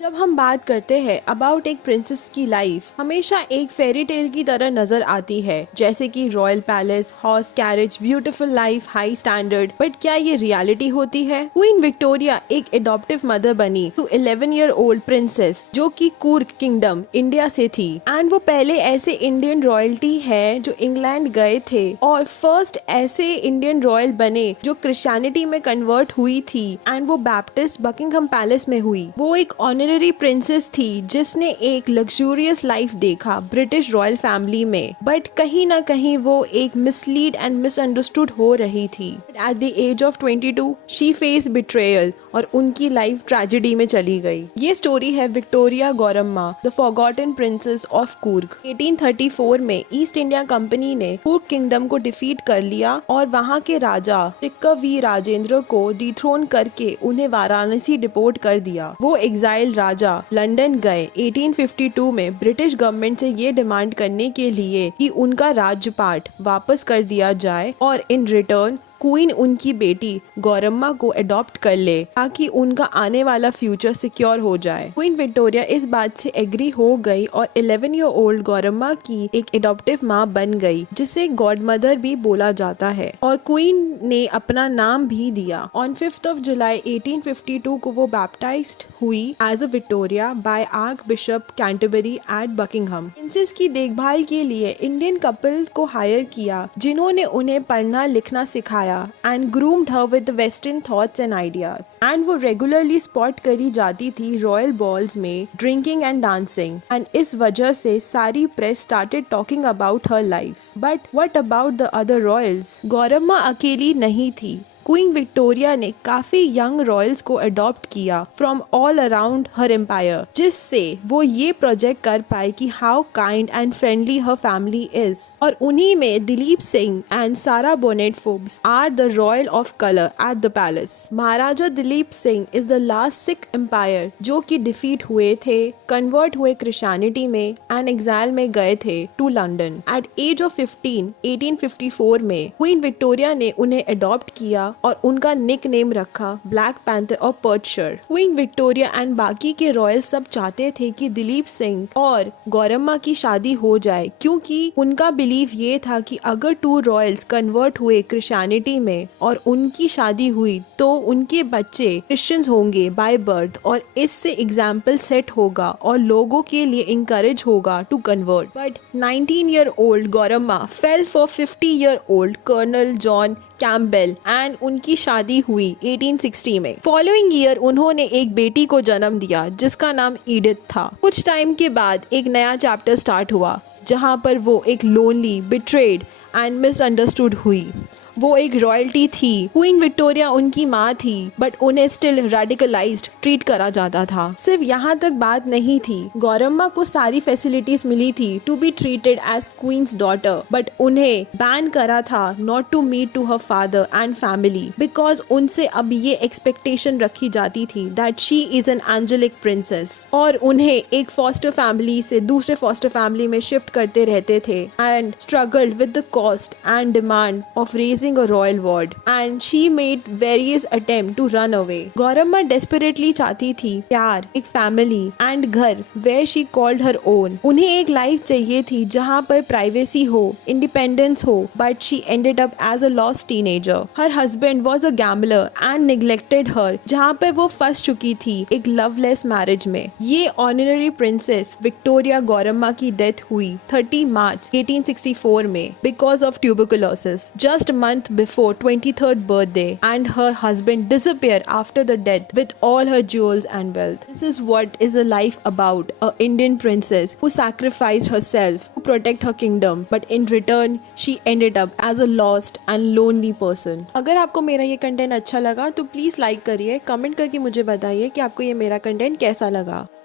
जब हम बात करते हैं अबाउट एक प्रिंसेस की लाइफ, हमेशा एक फेरी टेल की तरह नजर आती है, जैसे कि royal palace, horse carriage, beautiful life, high standard. But क्या ये रियलिटी होती है? क्वीन विक्टोरिया एक एडॉप्टिव मदर बनी टू 11 ईयर ओल्ड प्रिंसेस जो कि कूर्ग किंगडम इंडिया से थी। एंड वो पहले ऐसे इंडियन रॉयल्टी है जो इंग्लैंड गए थे और फर्स्ट ऐसे इंडियन रॉयल बने जो क्रिश्चियनिटी में कन्वर्ट हुई थी। एंड वो बैप्टिस्ट बकिंगहम पैलेस में हुई। वो एक ऑनररी प्रिंसेस थी जिसने एक लग्जूरियस लाइफ देखा ब्रिटिश रॉयल फैमिली में। बट कहीं ना कहीं वो एक मिसलीड एंड मिसअंडरस्टूड हो रही थी। At the age of 22 she face betrayal और उनकी लाइफ ट्रेजेडी में चली गई। ये स्टोरी है Victoria Gowramma, the forgotten princess of Coorg. 1834 में ईस्ट इंडिया कंपनी ने कूर्ग किंगडम को डिफीट कर लिया और वहाँ के राजा टिक्कर राजेंद्र को डिथ्रोन करके उन्हें वाराणसी डिपोर्ट कर दिया। वो एग्जाइल राजा लंदन गए 1852 में ब्रिटिश गवर्नमेंट से ये डिमांड करने के लिए कि उनका राज्यपाट वापस कर दिया जाए और इन रिटर्न क्वीन उनकी बेटी गौरम्मा को अडॉप्ट कर ले ताकि उनका आने वाला फ्यूचर सिक्योर हो जाए। क्वीन विक्टोरिया इस बात से एग्री हो गई और 11 ईयर ओल्ड गौरम्मा की एक एडॉप्टिव माँ बन गई, जिसे गॉड मदर भी बोला जाता है और क्वीन ने अपना नाम भी दिया। ऑन 5th of July 1852 को वो बैप्टाइज्ड हुई as a Victoria by archbishop Canterbury at Buckingham. Princess की देखभाल के लिए इंडियन कपल को हायर किया जिन्होंने उन्हें पढ़ना लिखना सिखाया and groomed her with the western thoughts and ideas. And वो regularly spot करी जाती थी रॉयल बॉल्स में ड्रिंकिंग एंड डांसिंग, एंड इस वजह से सारी press started talking about her life. But what about the other royals? Gowramma अकेली नहीं थी। क्वीन विक्टोरिया ने काफी यंग रॉयल्स को अडॉप्ट किया from all around her empire, जिससे वो ये प्रोजेक्ट कर पाए कि how kind and friendly her family is. और उन्हीं में Duleep Singh and Sarah Bonetta Forbes are the royal of colour at the palace. Maharaja Duleep Singh is the last Sikh empire जो कि डिफीट हुए थे, कन्वर्ट हुए क्रिश्चियनिटी में एंड एग्जाइल में गए थे to London. At age of 15 1854 में क्वीन विक्टोरिया ने उन्हें अडॉप्ट किया और उनका निक नेम रखा ब्लैक पैंथर और पर्चर। क्वीन विक्टोरिया एंड बाकी के रॉयल सब चाहते थे कि दिलीप सिंह और गौरम्मा की शादी हो जाए, क्योंकि उनका बिलीव ये था कि अगर 2 रॉयल्स कन्वर्ट हुए क्रिश्चियनिटी में और उनकी शादी हुई तो उनके बच्चे क्रिश्चियंस होंगे बाय बर्थ और इससे एग्जाम्पल सेट होगा और लोगों के लिए इंकरेज होगा to convert. But 19 year old Gowramma fell for 50 year old colonel John Campbell and उनकी शादी हुई 1860 में। फॉलोइंग ईयर उन्होंने एक बेटी को जन्म दिया जिसका नाम ईडिथ था। कुछ टाइम के बाद एक नया चैप्टर स्टार्ट हुआ जहां पर वो एक लोनली, बिट्रेड एंड मिसअंडरस्टूड हुई। वो एक रॉयल्टी थी। क्वीन विक्टोरिया उनकी माँ थी बट उन्हें स्टिल रेडिकलाइज्ड ट्रीट करा जाता था। सिर्फ यहाँ तक बात नहीं थी, गौरम्मा को सारी फैसिलिटीज मिली थी to be treated as queen's daughter, but उन्हें बैन करा था not to meet to her father and family because उनसे अब ये एक्सपेक्टेशन रखी जाती थी that she is an angelic princess, और उन्हें एक फॉस्टर फैमिली से दूसरे फॉस्टर फैमिली में शिफ्ट करते रहते थे and struggled with the cost and demand of raising a royal ward and she made various attempt to run away. Gowramma desperately चाहती थी प्यार, एक फैमिली एंड घर where she called her own. उन्हें एक लाइफ चाहिए थी जहाँ पर प्राइवेसी हो, इंडिपेंडेंस हो, but she ended up as a lost teenager. Her husband was a gambler and neglected her, जहाँ पर वो फंस चुकी थी एक loveless marriage में। ये ऑनररी प्रिंसेस विक्टोरिया गौरम्मा की डेथ हुई 30 मार्च 1864 में because of tuberculosis, just a month before 23rd birthday, and her husband disappeared after the death with all her jewels and wealth. This is what is a life about a Indian princess who sacrificed herself to protect her kingdom, but in return she ended up as a lost and lonely person. अगर आपको मेरा ये content अच्छा लगा तो please like करिए, comment करके मुझे बताइए कि आपको ये मेरा कंटेंट कैसा लगा।